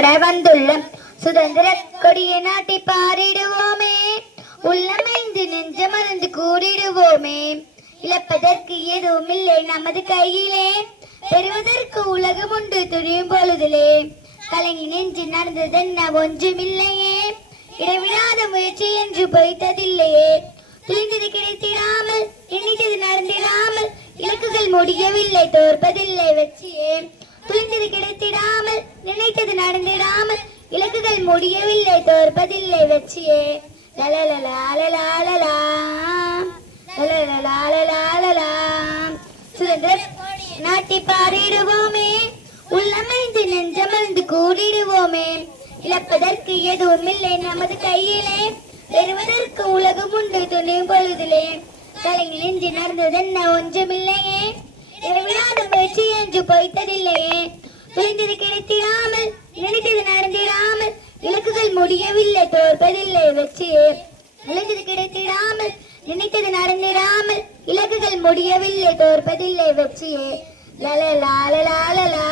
கொண்டாட வந்துள்ள சுதந்திர கொடியை நாட்டி பாரிடுவோமே, உள்ளமைந்து நெஞ்சமர்ந்து கூடிடுவோமே. இழப்பதற்கு எதுவும் இல்லை நமது கையிலே, பெறுவதற்கு உலகம் உண்டு துணியும் பொழுதிலே. கலங்கி நெஞ்சு நடந்ததென்ன ஒன்றுமில்லையே, இடைவிடாத முயற்சி என்று பொய்த்ததில்லையே. துணிந்தது கிடைத்திடாமல் எண்ணிட்டது நடந்திடாமல், இலக்குகள் முடியவில்லை தோற்பதில்லை வெற்றியே. துணிந்தது கிடைத்திடாமல் நினைத்தது நடந்திடாமல், இலக்குகள் முடியவில்லை தோற்பதில்லை வெற்றியே. சுதந்திர நாட்டி பாரிடுவோமே, உள்ளமைந்து நெஞ்சமர்ந்து கூடிடுவோமே. இழப்பதற்கு எதுவும் இல்லை நமது கையிலே, பெறுவதற்கு உலகம் உண்டு துணியும் பொழுதிலே. கலங்கி நெஞ்சு நடந்ததென்ன ஒன்றுமில்லையே, இடைவிடாத முயற்சி என்று பொய்த்ததில்லையே. துணிந்தது கிடைத்திடாமல் நினைத்தது நடந்திடாமல், இலக்குகள் முடியவில்லை தோற்பதில்லை வெற்றியே. துணிந்தது கிடைத்திடாமல் நினைத்தது நடந்திடாமல், இலக்குகள் முடியவில்லை தோற்பதில்லை வெற்றியே. லலலா லலா லலா.